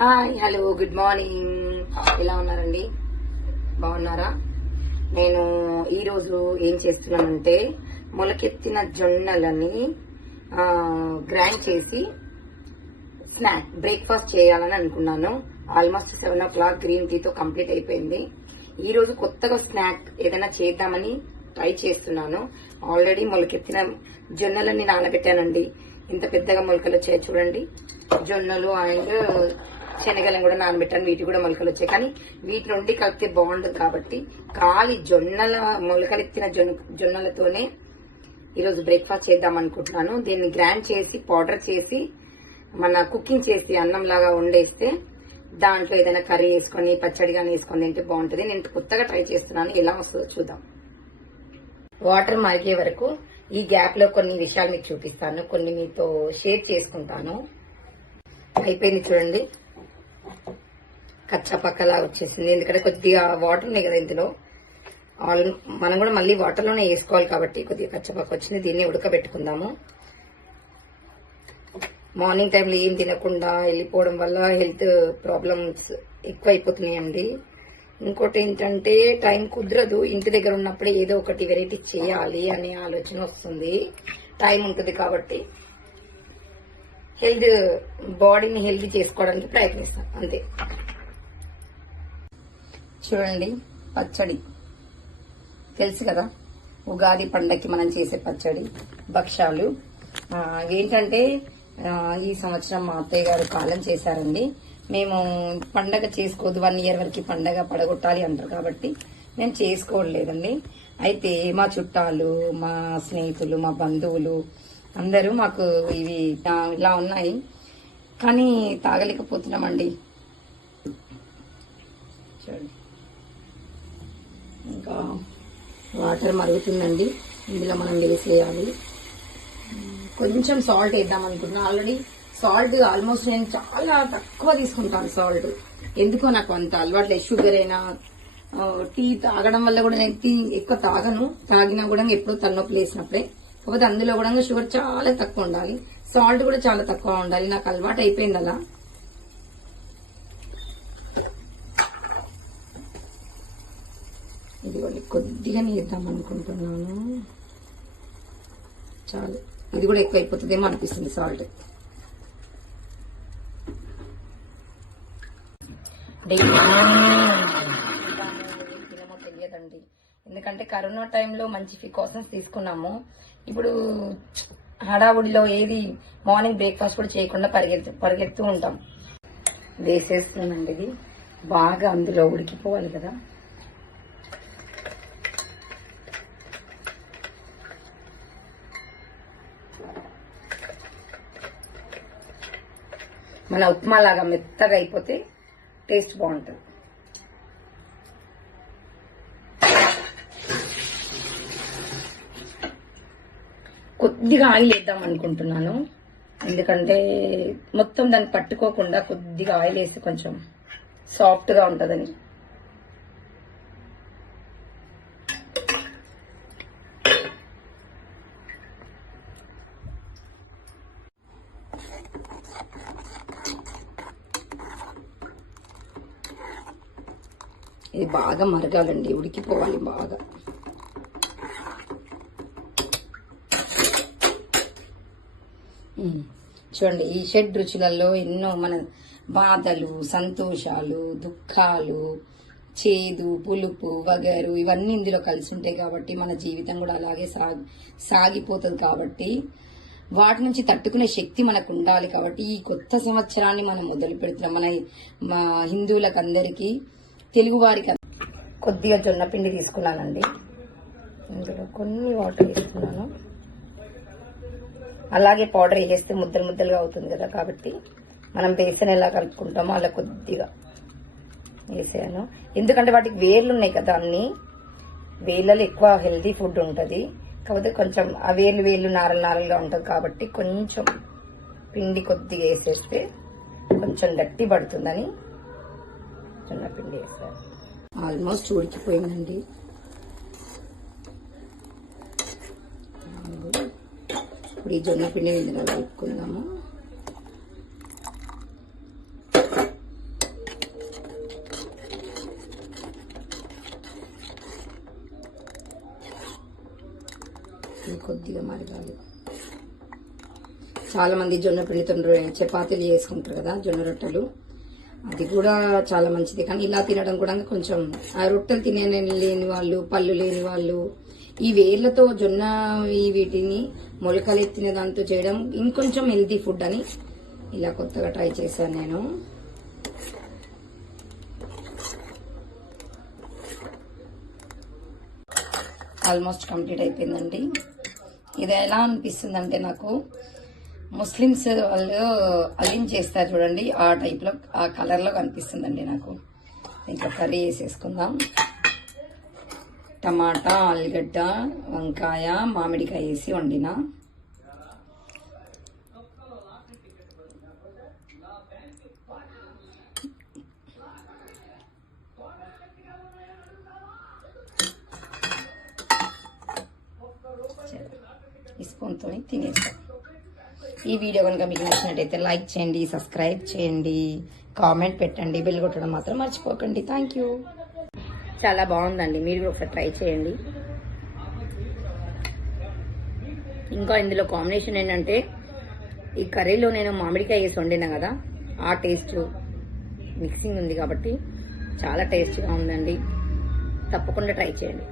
Hi hello good morning ఎలా ఉన్నారండి? బాగున్నారా? నేను ఈరోజు ఏం చేస్తున్నానంటే మొలకెత్తిన జొన్నలని గ్రైండ్ చేసి స్నాక్ బ్రేక్ఫాస్ట్ చేయాలని అనుకున్నాను. Almost seven o'clock green టీతో కంప్లీట్ అయిపోయింది. ఈరోజు కొత్తగా స్నాక్ ఏదైనా చేద్దామని ట్రై చేస్తున్నాను. ఆల్రెడీ మొలకెత్తిన జొన్నలని నానబెట్టానండి. ఇంత పెద్దగా మొలకలు వచ్చాయి చూడండి. జొన్నలు అండ్ శనగలను కూడా నానబెట్టాను. వీటి కూడా మొలకలు వచ్చాయి. కానీ వీటి నుండి కలిపితే బాగుండదు కాబట్టి ఖాళీ జొన్నల మొలకలెత్తిన జొన్న జొన్నలతోనే ఈరోజు బ్రేక్ఫాస్ట్ చేద్దాం అనుకుంటున్నాను. దీన్ని గ్రైండ్ చేసి పౌడర్ చేసి మన కుకింగ్ చేసి అన్నం లాగా వండేస్తే దాంట్లో ఏదైనా కర్రీ వేసుకొని పచ్చడి కానీ వేసుకొని తింటే బాగుంటుంది. నేను కొత్తగా ట్రై చేస్తున్నాను. ఎలా వస్తుందో చూద్దాం. వాటర్ మరిగే వరకు ఈ గ్యాప్లో కొన్ని విషయాలు మీకు చూపిస్తాను. కొన్ని మీతో షేర్ చేసుకుంటాను. అయిపోయింది చూడండి. కచ్చపక్కలా వచ్చేసింది. ఎందుకంటే కొద్దిగా వాటర్ ఉన్నాయి కదా ఇందులో. ఆల్ మనం కూడా మళ్ళీ వాటర్లోనే వేసుకోవాలి కాబట్టి కొద్దిగా కచ్చపక్క వచ్చింది. దీన్ని ఉడకబెట్టుకుందాము. మార్నింగ్ టైంలో ఏం తినకుండా వెళ్ళిపోవడం వల్ల హెల్త్ ప్రాబ్లమ్స్ ఎక్కువ అయిపోతున్నాయండి ఇంకోటి ఏంటంటే టైం కుదరదు. ఇంటి దగ్గర ఉన్నప్పుడే ఏదో ఒకటి వెరైటీ చేయాలి అనే ఆలోచన వస్తుంది. టైం ఉంటుంది కాబట్టి. హెల్త్ బాడీని హెల్తీ చేసుకోవడానికి ప్రయత్నిస్తాం అంతే. చూడండి పచ్చడి. తెలుసు కదా ఉగాది పండగకి మనం చేసే పచ్చడి భక్ష్యాలు. ఏంటంటే ఈ సంవత్సరం మా అత్తయ్య గారు కాలం చేశారండి. మేము పండగ చేసుకోదు వన్ ఇయర్ వరకు పండగ పడగొట్టాలి అంటారు కాబట్టి మేము చేసుకోవట్లేదండి. అయితే మా చుట్టాలు మా స్నేహితులు మా బంధువులు అందరూ మాకు ఇవి ఇలా ఉన్నాయి. కానీ తాగలేకపోతున్నామండి. చూడండి. ఇంకా వాటర్ మరుగుతుందండి. ఇందులో మనం వేసేయాలి కొంచెం సాల్ట్ వేద్దాం అనుకున్నా ఆల్రెడీ సాల్ట్ ఆల్మోస్ట్ నేను చాలా తక్కువ తీసుకుంటాను సాల్ట్. ఎందుకో నాకు అంత అలవాటు షుగర్ అయినా టీ తాగడం వల్ల కూడా నేను టీ ఎక్కువ తాగను. తాగినా కూడా ఎప్పుడూ తలనొప్పి వేసినప్పుడే. కాకపోతే అందులో కూడా షుగర్ చాలా తక్కువ ఉండాలి. సాల్ట్ కూడా చాలా తక్కువ ఉండాలి. నాకు అలవాటు అయిపోయింది అలా. ఇదిగోండి కొద్దిగా నేద్దాం అనుకుంటున్నాను. చాలు. ఇది కూడా ఎక్కువ అయిపోతుందేమో అనిపిస్తుంది సాల్ట్. డైలీ ఎందుకంటే కరోనా టైంలో మంచి ప్రికాషన్స్ తీసుకున్నాము. ఇప్పుడు హడావుడిలో ఏది మార్నింగ్ బ్రేక్ఫాస్ట్ కూడా చేయకుండా పరిగెత్తు పరిగెత్తు ఉంటాం. వేసేస్తున్నానండి ఇది. బాగా అందులో ఉడికిపోవాలి కదా. మన ఉప్మా లాగా మెత్తగా అయిపోతే టేస్ట్ బాగుంటుంది. కొద్దిగా ఆయిల్ వేద్దాం అనుకుంటున్నాను. ఎందుకంటే మొత్తం దాన్ని పట్టుకోకుండా కొద్దిగా ఆయిల్ వేసి కొంచెం సాఫ్ట్గా ఉంటుందని. ఇది బాగా మరగాలండి ఉడికిపోవాలి బాగా. చూడండి ఈ షడ్ రుచులలో ఎన్నో మన బాధలు సంతోషాలు దుఃఖాలు చేదు పులుపు వగరు ఇవన్నీ ఇందులో కలిసి ఉంటాయి కాబట్టి మన జీవితం కూడా అలాగే సాగి సాగిపోతుంది కాబట్టి వాటి నుంచి తట్టుకునే శక్తి మనకు ఉండాలి కాబట్టి ఈ కొత్త సంవత్సరాన్ని మనం మొదలు పెడుతున్నాం. మన మా హిందువులకు అందరికీ తెలుగు వారికి కొద్దిగా జొన్న పిండి తీసుకున్నానండి. ఇందులో కొన్ని వాటర్ తీసుకున్నాను. అలాగే పౌడర్ వేసేస్తే ముద్దలు ముద్దలుగా అవుతుంది కదా కాబట్టి మనం బేసన్ ఎలా కలుపుకుంటామో అలా కొద్దిగా వేసాను ఎందుకంటే వాటికి వేర్లు ఉన్నాయి కదా అన్ని. వేళ్ళలో ఎక్కువ హెల్దీ ఫుడ్ ఉంటుంది. కాకపోతే కొంచెం ఆ వేలు వేలు నారలు నారలుగా ఉంటుంది కాబట్టి కొంచెం పిండి కొద్దిగా వేసేస్తే కొంచెం గట్టి పడుతుందని. చిన్న పిండి వేస్తాను ఆల్మోస్ట్ ఉడికిపోయిందండి. ఇప్పుడు ఈ జొన్న పిండి ఇందులో కలుపుకుందాము. కొద్దిగా మరగాలి. చాలామంది జొన్న పిండితో చపాతీలు చేసుకుంటారు కదా జొన్న రొట్టెలు. అది కూడా చాలా మంచిది. కానీ ఇలా తినడం కూడా కొంచెం ఆ రొట్టెలు తినే లేని వాళ్ళు పళ్ళు లేని వాళ్ళు ఈ వేర్లతో జొన్న వీటిని మొలకలు ఎత్తిన దాంతో చేయడం ఇంకొంచెం హెల్తీ ఫుడ్ అని ఇలా కొత్తగా ట్రై చేశాను నేను. ఆల్మోస్ట్ కంప్లీట్ అయిపోయిందండి. ఇది ఎలా అనిపిస్తుంది అంటే నాకు ముస్లిమ్స్ వాళ్ళు అలీం చేస్తారు చూడండి ఆ టైప్లో ఆ కలర్లో కనిపిస్తుందండి నాకు. ఇంకా కర్రీ వేసేసుకుందాం. టమాటా ఆలుగడ్డ వంకాయ మామిడికాయ వేసి వండిన. ఈ స్పూన్తో తినేస్తాం. ఈ వీడియో కనుక మీకు నచ్చినట్టయితే లైక్ చేయండి సబ్స్క్రైబ్ చేయండి కామెంట్ పెట్టండి బెల్ కొట్టడం మాత్రం మర్చిపోకండి. థ్యాంక్ యూ చాలా బాగుందండి. మీరు కూడా ఒకసారి ట్రై చేయండి. ఇంకా ఇందులో కాంబినేషన్ ఏంటంటే ఈ కర్రీలో నేను మామిడికాయ వేసి వండినా కదా ఆ టేస్ట్ మిక్సింగ్ ఉంది కాబట్టి చాలా టేస్ట్గా ఉందండి. తప్పకుండా ట్రై చేయండి.